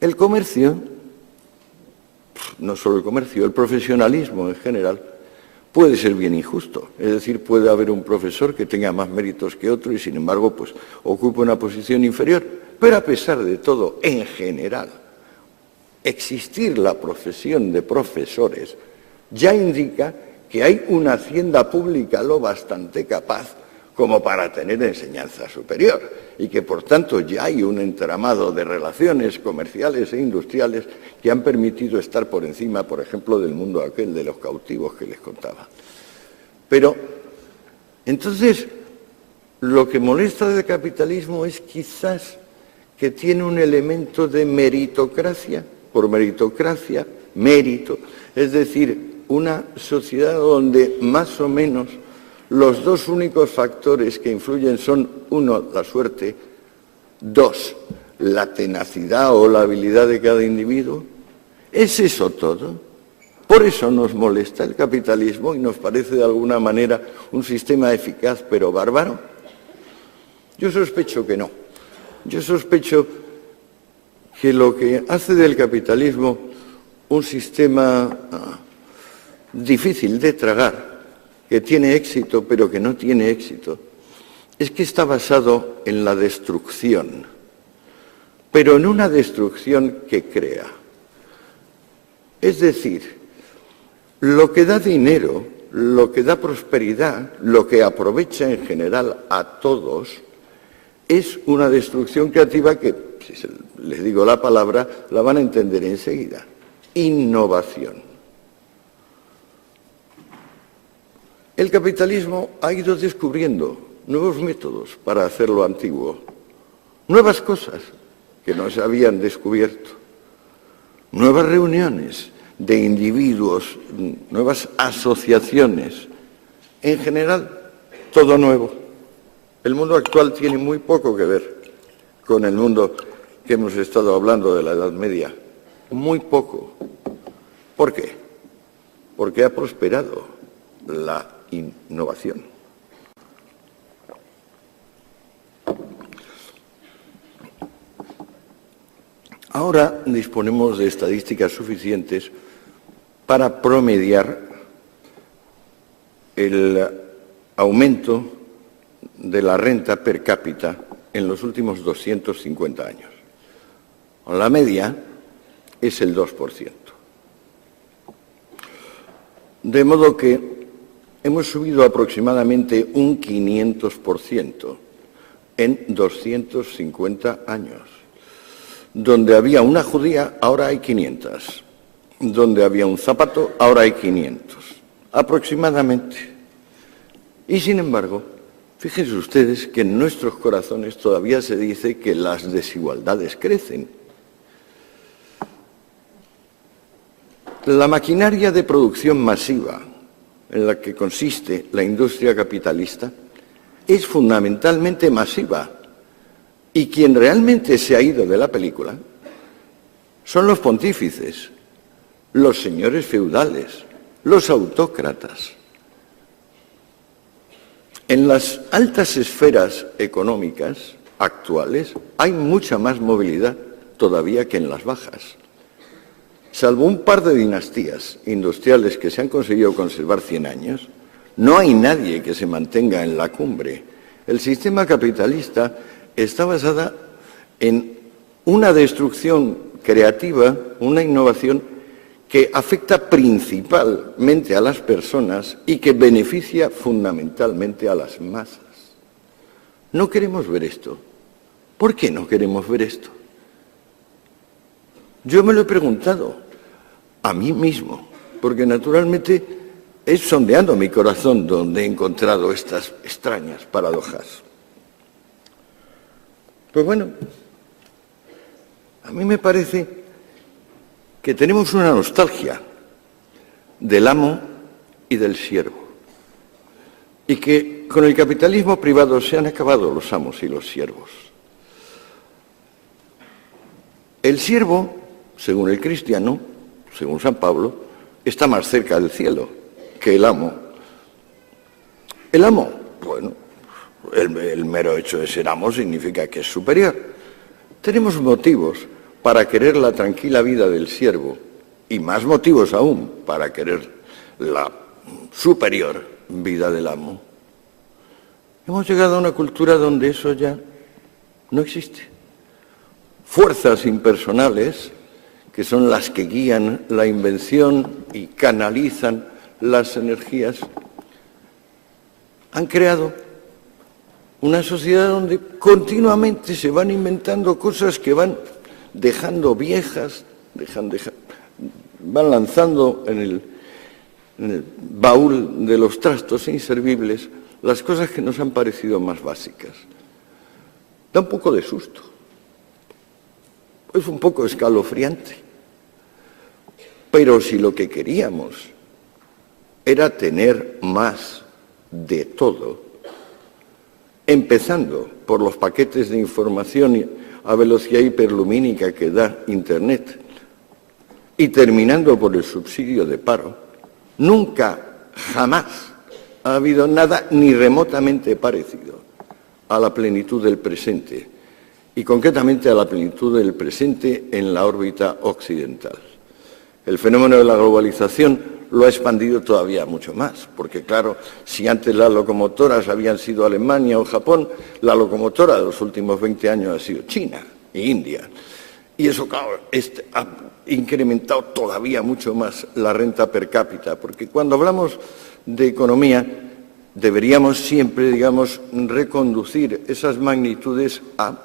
El comercio, no solo el comercio, el profesionalismo en general, puede ser bien injusto. Es decir, puede haber un profesor que tenga más méritos que otro y, sin embargo, pues ocupe una posición inferior. Pero a pesar de todo, en general, existir la profesión de profesores ya indica que hay una hacienda pública lo bastante capaz como para tener enseñanza superior y que, por tanto, ya hay un entramado de relaciones comerciales e industriales que han permitido estar por encima, por ejemplo, del mundo aquel de los cautivos que les contaba. Pero, entonces, lo que molesta del capitalismo es quizás que tiene un elemento de meritocracia, por meritocracia, mérito, es decir, una sociedad donde más o menos los dos únicos factores que influyen son, uno, la suerte, dos, la tenacidad o la habilidad de cada individuo. ¿Es eso todo? Por eso nos molesta el capitalismo y nos parece de alguna manera un sistema eficaz pero bárbaro. Yo sospecho que no. Yo sospecho que lo que hace del capitalismo un sistema difícil de tragar, que tiene éxito pero que no tiene éxito, es que está basado en la destrucción, pero en una destrucción que crea. Es decir, lo que da dinero, lo que da prosperidad, lo que aprovecha en general a todos, es una destrucción creativa que, si les digo la palabra, la van a entender enseguida. Innovación. El capitalismo ha ido descubriendo nuevos métodos para hacer lo antiguo, nuevas cosas que no se habían descubierto, nuevas reuniones de individuos, nuevas asociaciones, en general, todo nuevo. El mundo actual tiene muy poco que ver con el mundo que hemos estado hablando de la Edad Media, muy poco. ¿Por qué? Porque ha prosperado la innovación. Ahora disponemos de estadísticas suficientes para promediar el aumento de la renta per cápita en los últimos 250 años. La media es el 2%. De modo que hemos subido aproximadamente un 500% en 250 años. Donde había una judía, ahora hay 500. Donde había un zapato, ahora hay 500. Aproximadamente. Y sin embargo, fíjense ustedes que en nuestros corazones todavía se dice que las desigualdades crecen. La maquinaria de producción masiva en la que consiste la industria capitalista es fundamentalmente masiva. Y quien realmente se ha ido de la película son los pontífices, los señores feudales, los autócratas. En las altas esferas económicas actuales hay mucha más movilidad todavía que en las bajas. salvo un par de dinastías industriales que se han conseguido conservar 100 años, no hay nadie que se mantenga en la cumbre. El sistema capitalista está basado en una destrucción creativa, una innovación que afecta principalmente a las personas y que beneficia fundamentalmente a las masas. No queremos ver esto. ¿Por qué no queremos ver esto? Yo me lo he preguntado a mí mismo, porque naturalmente es sondeando mi corazón donde he encontrado estas extrañas paradojas. Pues bueno, a mí me parece que tenemos una nostalgia del amo y del siervo, y que con el capitalismo privado se han acabado los amos y los siervos. El siervo, según el cristiano, según San Pablo, está más cerca del cielo que el amo. El amo, bueno, el mero hecho de ser amo significa que es superior. Tenemos motivos para querer la tranquila vida del siervo y más motivos aún para querer la superior vida del amo. Hemos llegado a una cultura donde eso ya no existe. Fuerzas impersonales, que son las que guían la invención y canalizan las energías, han creado una sociedad donde continuamente se van inventando cosas que van dejando viejas, van lanzando en el baúl de los trastos inservibles las cosas que nos han parecido más básicas. Da un poco de susto. Es un poco escalofriante. Pero si lo que queríamos era tener más de todo, empezando por los paquetes de información a velocidad hiperlumínica que da Internet y terminando por el subsidio de paro, nunca, jamás ha habido nada ni remotamente parecido a la plenitud del presente y concretamente a la plenitud del presente en la órbita occidental. El fenómeno de la globalización lo ha expandido todavía mucho más, porque claro, si antes las locomotoras habían sido Alemania o Japón, la locomotora de los últimos 20 años ha sido China e India. Y eso, claro, ha incrementado todavía mucho más la renta per cápita, porque cuando hablamos de economía deberíamos siempre, digamos, reconducir esas magnitudes a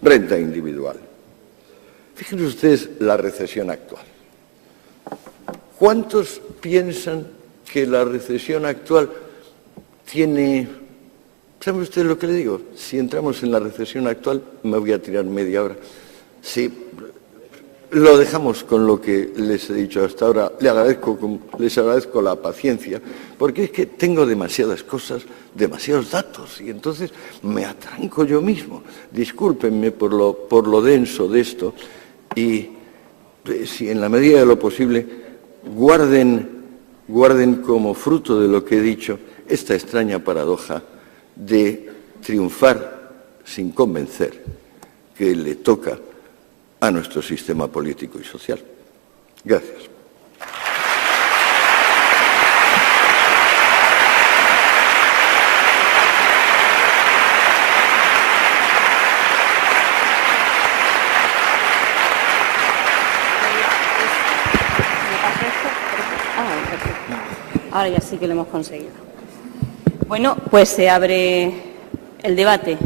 renta individual. Fíjense ustedes la recesión actual. ¿Cuántos piensan que la recesión actual tiene... ¿Sabe usted lo que le digo? Si entramos en la recesión actual, me voy a tirar media hora. Sí, lo dejamos con lo que les he dicho hasta ahora. Les agradezco la paciencia, porque es que tengo demasiadas cosas, demasiados datos, y entonces me atranco yo mismo. Discúlpenme por lo denso de esto, y si en la medida de lo posible guarden como fruto de lo que he dicho esta extraña paradoja de triunfar sin convencer, que le toca a nuestro sistema político y social. Gracias. Ahora ya sí que lo hemos conseguido. Bueno, pues se abre el debate.